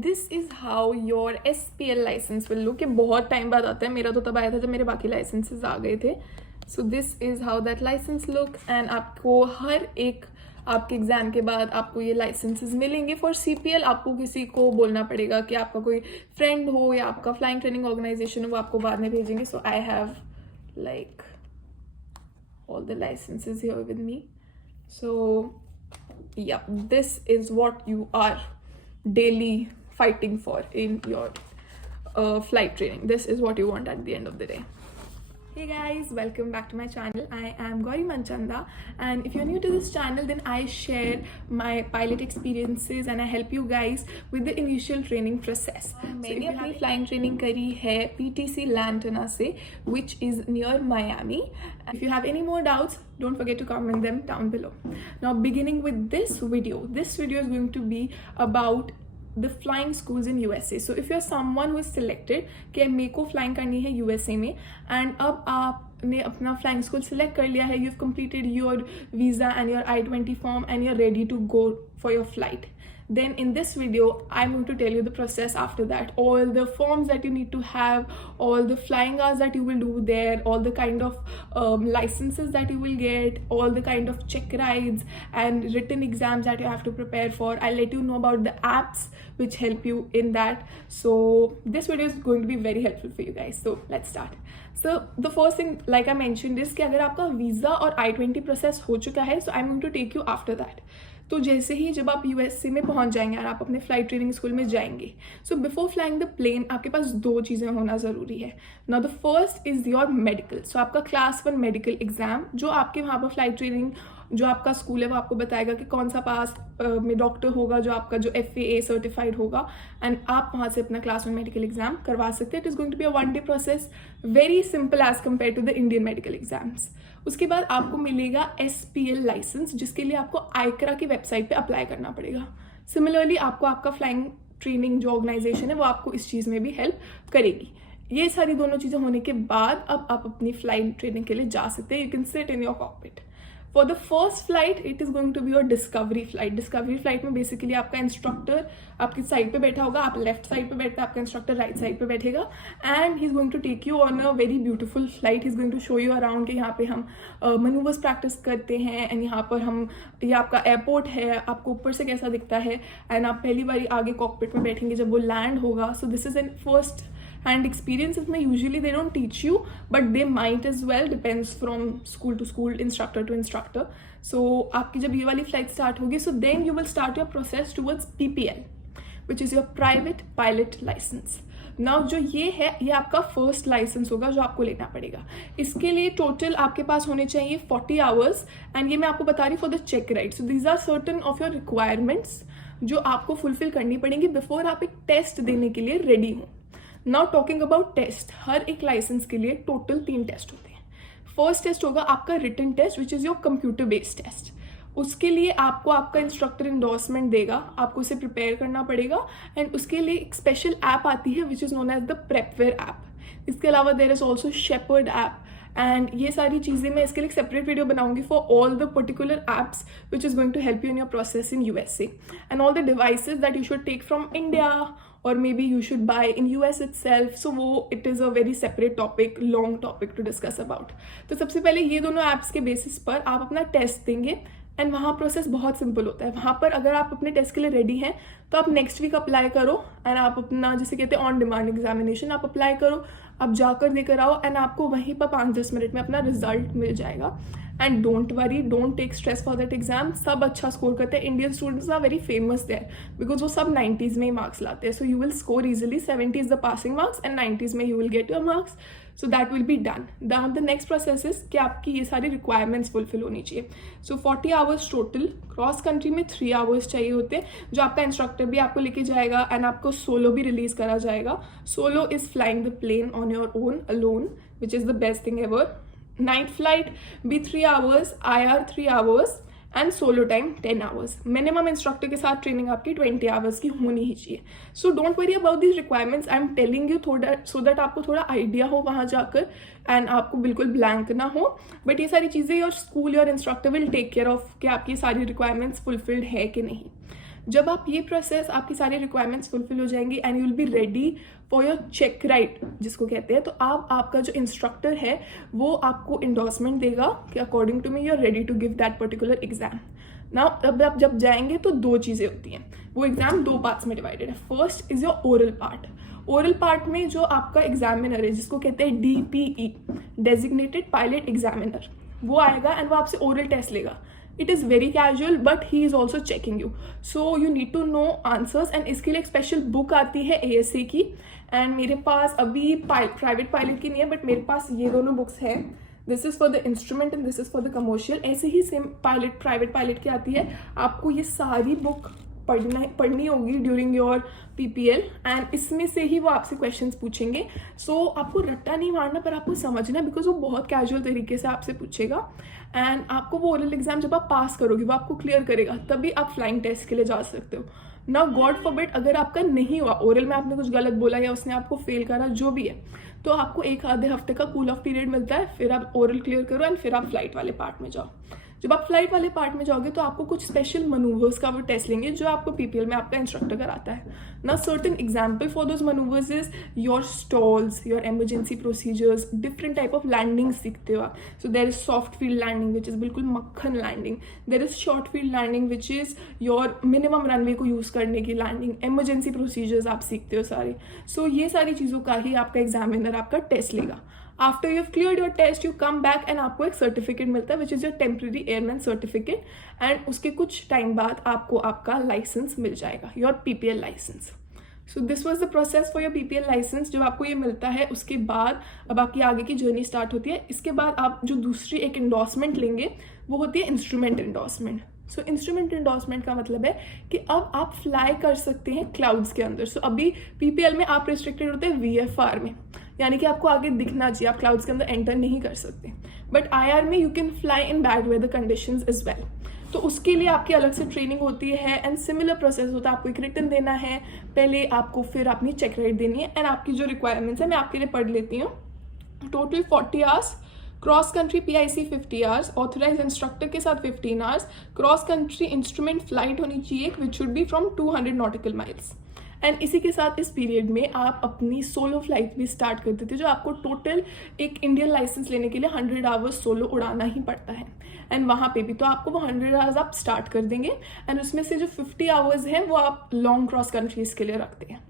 This is how your SPL license will look. ये बहुत time बाद आता है, मेरा तो तब आया था जब मेरे बाकी लाइसेंसेस आ गए थे। So this is how that license look and आपको हर एक आपके एग्ज़ाम के बाद आपको ये लाइसेंसेस मिलेंगे। फॉर CPL आपको किसी को बोलना पड़ेगा कि आपका कोई फ्रेंड हो या आपका फ्लाइंग ट्रेनिंग ऑर्गेनाइजेशन हो, वो आपको बाद में भेजेंगे। So I have like all the licenses here with me. So yeah, this is what you are daily fighting for in your flight training. This is what you want at the end of the day. Hey guys, welcome back to my channel. I am Gauri Manchanda, and if you're new to this channel, then I share my pilot experiences and I help you guys with the initial training process. मैंने अपनी flying training करी है PTC Lantana से, which is near Miami. If you have any more doubts, don't forget to comment them down below. Now, beginning with this video is going to be about the flying schools in USA. So if you're someone who is selected कि मेरे को flying करनी है USA में, and अब आपने अपना flying school select कर लिया है, you've completed your visa and your I-20 form and you're ready to go for your flight, then in this video I'm going to tell you the process after that, all the forms that you need to have, all the flying hours that you will do there, all the kind of licenses that you will get, all the kind of check rides and written exams that you have to prepare for. I'll let you know about the apps which help you in that. So this video is going to be very helpful for you guys. So let's start. So the first thing, like I mentioned, is कि अगर आपका visa और I-20 process हो चुका है, so I'm going to take you after that. तो जैसे ही जब आप USA में पहुंच जाएंगे और आप अपने फ्लाइट ट्रेनिंग स्कूल में जाएंगे, so before flying the plane आपके पास दो चीज़ें होना ज़रूरी है. Now the first is your medical. So आपका क्लास 1 मेडिकल एग्जाम, जो आपके वहाँ पर फ्लाइट ट्रेनिंग जो आपका स्कूल है वो आपको बताएगा कि कौन सा पास में डॉक्टर होगा, जो आपका जो FAA सर्टिफाइड होगा, एंड आप वहाँ से अपना क्लास 1 मेडिकल एग्जाम करवा सकते हैं. It is going to be a 1 day process, very simple as compare to the Indian medical exams. उसके बाद आपको मिलेगा SPL लाइसेंस, जिसके लिए आपको आइकरा की वेबसाइट पे अप्लाई करना पड़ेगा. सिमिलरली आपको आपका फ्लाइंग ट्रेनिंग जो ऑर्गेनाइजेशन है वो आपको इस चीज़ में भी हेल्प करेगी. ये सारी दोनों चीज़ें होने के बाद अब आप अपनी फ्लाइट ट्रेनिंग के लिए जा सकते हैं. You can sit in your cockpit. For the first flight it is going to be your discovery flight. Discovery flight में बेसिकली आपका इंस्ट्रक्टर आपकी साइड पे बैठा होगा, आप लेफ्ट साइड पे बैठते हैं, आपका इंस्ट्रक्टर राइट साइड पे बैठेगा, and he is going to take you on a very beautiful flight. He is going to show you around कि यहाँ पे हम मनूवर्स प्रैक्टिस करते हैं, एंड यहाँ पर हम, ये आपका एयरपोर्ट है, आपको ऊपर से कैसा दिखता है, एंड आप पहली बार आगे कॉकपिट में बैठेंगे जब वो लैंड होगा. सो this is an first hand experience. इसमें usually they don't teach you, but they might as well, depends from school to school, instructor to instructor. So आपकी जब ये वाली flight start होगी, so then you will start your process towards PPL, which is your private pilot license. Now जो ये है, ये आपका फर्स्ट लाइसेंस होगा जो आपको लेना पड़ेगा. इसके लिए टोटल आपके पास होने चाहिए 40 आवर्स, एंड ये मैं आपको बता रही हूँ for the check ride. So these are certain of your requirements जो आपको फुलफिल करनी पड़ेंगी बिफोर आप एक टेस्ट देने के लिए रेडी हो. नाउ टॉकिंग अबाउट टेस्ट, हर एक लाइसेंस के लिए टोटल 3 टेस्ट होते हैं. फर्स्ट टेस्ट होगा आपका written test, which is your computer based test. उसके लिए आपको आपका इंस्ट्रक्टर इंडोर्समेंट देगा, आपको उसे प्रिपेयर करना पड़ेगा, एंड उसके लिए एक स्पेशल ऐप आती है which is known as the prepware app. इसके अलावा there is also Shepard app, and ये सारी चीज़ें मैं इसके लिए एक सेपरेट वीडियो बनाऊंगी for all the particular apps which is going to help you in your process in USA, and all the devices that you should take from India or maybe you should buy in US itself. So वो it is a very separate topic, long topic to discuss about. तो सबसे पहले ये दोनों apps के basis पर आप अपना टेस्ट देंगे, एंड वहाँ प्रोसेस बहुत सिंपल होता है. वहाँ पर अगर आप अपने टेस्ट के लिए रेडी हैं तो आप नेक्स्ट वीक अप्लाई करो, एंड आप अपना, जिसे कहते हैं ऑन डिमांड एग्जामिनेशन, आप अप्लाई करो, आप जाकर देकर आओ, एंड आपको वहीं पर 5-10 मिनट में अपना रिजल्ट मिल जाएगा. And don't worry, don't take stress for that exam. सब अच्छा स्कोर करते हैं. Indian students are very famous there because वो सब 90s में ही मार्क्स लाते हैं. So you will score easily. 70 is the passing marks and 90s में you will get your marks. So that will be done. The next process is कि आपकी ये सारी रिक्वायरमेंट्स फुलफिल होनी चाहिए. सो 40 आवर्स टोटल. क्रॉस कंट्री में 3 hours चाहिए होते हैं, जो आपका इंस्ट्रक्टर भी आपको लेके जाएगा, एंड आपको सोलो भी रिलीज करा जाएगा. Solo is flying the plane on your own alone, which is the best thing ever. Night flight भी 3 hours, IR 3 hours, and solo time 10 hours. Minimum instructor के साथ ट्रेनिंग आपकी 20 आवर्स की होनी ही चाहिए. So don't worry about this requirements. I am telling you थोड़ा, so that आपको थोड़ा आइडिया हो वहाँ जाकर, एंड आपको बिल्कुल ब्लैंक ना हो. बट ये सारी चीज़ें your school, your instructor will take care of कि आपकी सारी रिक्वायरमेंट्स फुलफिल्ड है कि नहीं. जब आप ये प्रोसेस, आपकी सारी रिक्वायरमेंट्स फुलफिल हो जाएंगी and you will be ready for your check ride जिसको कहते हैं, तो आपका जो इंस्ट्रक्टर है वो आपको इंडोर्समेंट देगा कि according to me you are ready to give that particular exam. Now अब आप जब जाएंगे तो दो चीज़ें होती हैं, वो एग्जाम दो पार्ट्स में डिवाइडेड है। First is your oral part. Oral part में जो आपका एग्जामिनर है जिसको कहते हैं DPE, डेजिग्नेटेड पायलट एग्जामिनर, वो आएगा एंड वो आपसे ओरल टेस्ट लेगा। It is very casual but he is also checking you, so you need to know answers. And इसके लिए एक स्पेशल बुक आती है ASA की, एंड मेरे पास अभी प्राइवेट पायलट की नहीं है बट मेरे पास ये दोनों बुक्स हैं। This is for the instrument and this is for the commercial. ऐसे ही सेम प्राइवेट पायलट की आती है। आपको ये सारी बुक पढ़नी होगी ड्यूरिंग योर PPL एंड इसमें से ही वो आपसे क्वेश्चंस पूछेंगे। सो आपको रट्टा नहीं मारना पर आपको समझना, बिकॉज वो बहुत कैजुअल तरीके से आपसे पूछेगा। एंड आपको वो ओरल एग्जाम जब आप पास करोगे वो आपको क्लियर करेगा, तभी आप फ्लाइंग टेस्ट के लिए जा सकते हो ना। गॉड फॉरबिड अगर आपका नहीं हुआ ओरल में, आपने कुछ गलत बोला या उसने आपको फेल करा, जो भी है, तो आपको एक आधे हफ्ते का कूल ऑफ पीरियड मिलता है, फिर आप ओरल क्लियर करो एंड फिर आप फ्लाइट वाले पार्ट में जाओ। जब आप फ्लाइट वाले पार्ट में जाओगे तो आपको कुछ स्पेशल मनूवर्स का वो टेस्ट लेंगे जो आपको PPL में आपका इंस्ट्रक्टर कराता है ना। Certain example for those manoeuvres is your stalls, your emergency procedures, different type of landing सीखते हो आप। So there is soft field landing which is बिल्कुल मक्खन landing, there is short field landing which is your minimum runway को use करने की landing, emergency procedures आप सीखते हो सारे। सो ये सारी चीज़ों का ही आपका एग्जामिनर आपका टेस्ट लेगा। After you have cleared your test you come back and आपको एक सर्टिफिकेट मिलता है which is your temporary airman certificate, and उसके कुछ टाइम बाद आपको आपका लाइसेंस मिल जाएगा, your PPL license. So this was the process for your PPL license. जब आपको ये मिलता है उसके बाद अब आपकी आगे की जर्नी स्टार्ट होती है। इसके बाद आप जो दूसरी एक इंडोर्समेंट लेंगे वो होती है इंस्ट्रूमेंट इंडोर्समेंट। सो इंस्ट्रूमेंट इंडोर्समेंट का मतलब है कि अब आप फ्लाई कर सकते हैं क्लाउड्स के अंदर। सो अभी PPL में आप रिस्ट्रिक्टेड होते हैं VFR में, यानी कि आपको आगे दिखना चाहिए, आप क्लाउड्स के अंदर एंटर नहीं कर सकते। बट IR में you can fly in bad weather conditions as well. तो उसके लिए आपकी अलग से ट्रेनिंग होती है एंड सिमिलर प्रोसेस होता है। आपको एक रिटन देना है पहले, आपको फिर अपनी चेक राइड देनी है, एंड आपकी जो रिक्वायरमेंट्स है मैं आपके लिए पढ़ लेती हूँ। Total 40 hours, cross country PIC 50 hours, authorize instructor के साथ 15 hours, cross country instrument flight होनी चाहिए which should be from 200 nautical miles. And इसी के साथ इस पीरियड में आप अपनी सोलो फ्लाइट भी स्टार्ट करते थे, जो आपको टोटल एक इंडियन लाइसेंस लेने के लिए 100 आवर्स सोलो उड़ाना ही पड़ता है। एंड वहाँ पे भी तो आपको वो 100 आवर्स आप स्टार्ट कर देंगे, एंड उसमें से जो 50 आवर्स हैं वो आप लॉन्ग क्रॉस कंट्रीज के लिए रखते हैं।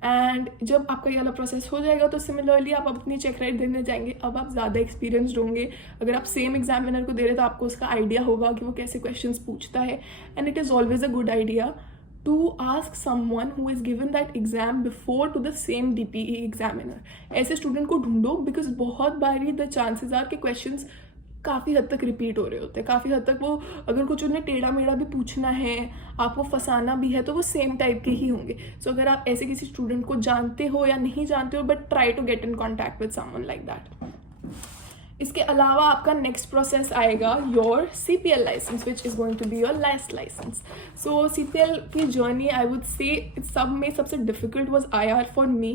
एंड जब आपका ये वाला प्रोसेस हो जाएगा तो सिमिलरली आप अपनी चेक राइड देने जाएंगे। अब आप ज़्यादा एक्सपीरियंसड होंगे, अगर आप सेम एग्जामिनर को दे रहे तो आपको उसका आइडिया होगा कि वो कैसे क्वेश्चंस पूछता है। And it is always a good idea to ask someone who is given that exam before to the same DPE examiner। ऐसे स्टूडेंट को ढूंढो, बिकॉज बहुत बारी द चांसेस आर कि क्वेश्चंस काफ़ी हद तक रिपीट हो रहे होते हैं, काफ़ी हद तक वो अगर कुछ उन्हें टेढ़ा मेढ़ा भी पूछना है, आपको फंसाना भी है, तो वो सेम टाइप के ही होंगे। सो अगर आप ऐसे किसी स्टूडेंट को जानते हो या नहीं जानते हो, but try to get in contact with someone like that. इसके अलावा आपका नेक्स्ट प्रोसेस आएगा your CPL license which is going to be your last license. So CPL की जर्नी आई वुड से सब में सबसे difficult was IR for me,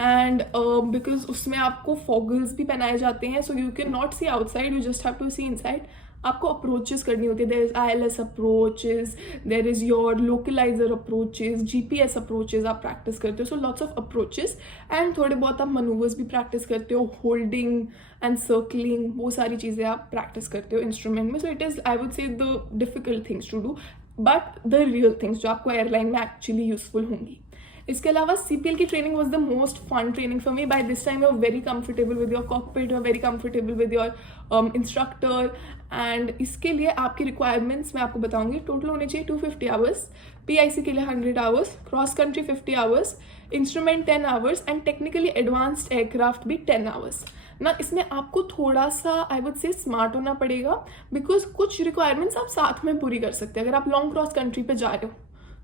and because उसमें आपको फॉगल्स भी पहनाए जाते हैं, so you can not see outside, you just have to see inside. आपको अप्रोचेस करनी होती है, there is ILS approaches, there is your localiser approaches, GPS approaches आप प्रैक्टिस करते हो। So lots of approaches, and थोड़े बहुत आप मनूवर्स भी प्रैक्टिस करते हो, होल्डिंग एंड सर्कलिंग, वो सारी चीज़ें आप प्रैक्टिस करते हो इंस्ट्रूमेंट में। So it is I would say the difficult things to do, but the real things जो आपको एयरलाइन में एक्चुअली यूजफुल होंगी। इसके अलावा CPL की training was the most fun training for me. By this time you are very comfortable with your cockpit, you are very comfortable with your instructor, and इसके लिए आपकी रिक्वायरमेंट्स मैं आपको बताऊंगी। टोटल होने चाहिए 250 आवर्स, PIC के लिए 100 hours, cross country 50 hours, instrument 10 hours, and technically advanced aircraft भी 10 आवर्स ना। इसमें आपको थोड़ा सा आई वुड से स्मार्ट होना पड़ेगा, बिकॉज कुछ रिक्वायरमेंट्स आप साथ में पूरी कर सकते हैं अगर आप लॉन्ग क्रॉस कंट्री पे जा रहे हो।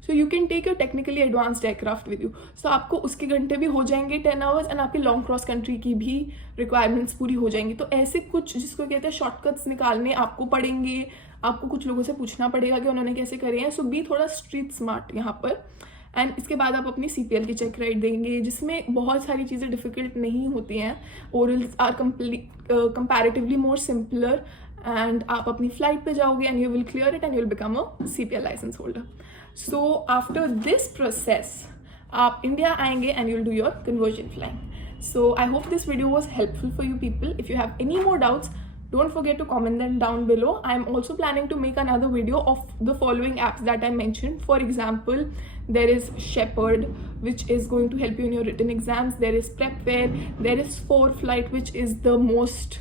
So you can take your technically advanced aircraft with you. So आपको उसके घंटे भी हो जाएंगे 10 आवर्स, एंड आपकी लॉन्ग क्रॉस कंट्री की भी रिक्वायरमेंट्स पूरी हो जाएंगी। तो ऐसे कुछ जिसको कहते हैं शॉर्टकट्स निकालने आपको पड़ेंगे, आपको कुछ लोगों से पूछना पड़ेगा कि उन्होंने कैसे करे हैं। सो बी थोड़ा स्ट्रीट स्मार्ट यहाँ पर। एंड इसके बाद आप अपनी CPL की चेक राइड देंगे, जिसमें बहुत सारी चीज़ें डिफिकल्ट नहीं होती हैं। Orals are comparatively more simpler, and आप अपनी फ्लाइट पे जाओगे and you will clear it and you will become a CPL license holder. So after this process आप इंडिया आएंगे and you'll do your conversion flying. So I hope this video was helpful for you people. If you have any more doubts, don't forget to comment them down below. I'm also planning to make another video of the following apps that I mentioned. For example, there is Shepherd, which is going to help you in your written exams. There is Prepware. There is 4Flight, which is the most,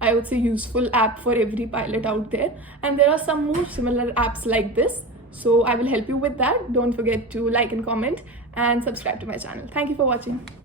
I would say, useful app for every pilot out there. And there are some more similar apps like this. So I will help you with that. Don't forget to like and comment and subscribe to my channel. Thank you for watching.